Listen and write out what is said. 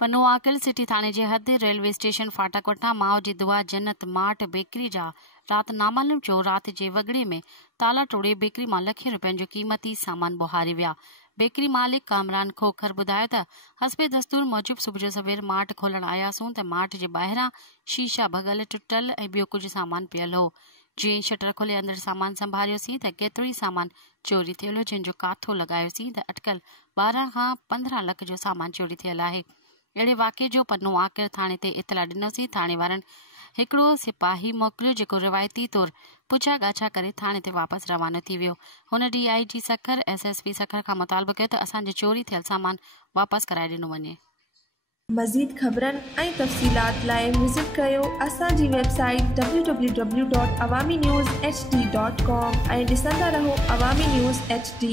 पन्नो आकिल सिटी थाने जे हद railway station फाटक वटां माओ जी दुआ जन्नत मार्ट बेकरी जा रात नामालूम चोर रात जे वगड़े में ताला तोड़े बेकरी मां लखें रुपयनि जो क़ीमती सामान बुहारे विया। बेकरी मालिक कामरान खोखर ॿुधायो त हस्बे दस्तूर मूजिब सुबुह जो सवेर मार्ट खोलण आयासूं त मार्ट जे ॿाहिरां शीशा भगल टुटल ऐं ॿियो कुझु सामान पियल हो। जीअं शटर खोले अंदर सामान संभालियोसीं त केतिरो ई सामान चोरी थियल हो, जंहिंजो काथो लॻायोसीं त अटकल 12 खां 15 लख जो सामान चोरी थियल आहे। अहिड़े वाक़े जो पन्नो आकिल थाणे ते इतला ॾिनोसीं। थाणे वारनि हिकिड़ो सिपाही मोकिलियो जेको रिवायती तौर पुछा ॻाछा करे थाणे ते वापसि रवानो थी वियो। हुन DIG सखर SSP सखर खां मुतालबो कयो त असांजे चोरी थियल सामान वापसि कराए ॾिनो वञे। मज़ीद ख़बरनि ऐं तफ़सीलात लाइ विज़िट कयो असांजी वेबसाइट www.awamiNewsHD.com ऐं ॾिसंदा रहो अवामी न्यूज़ HD।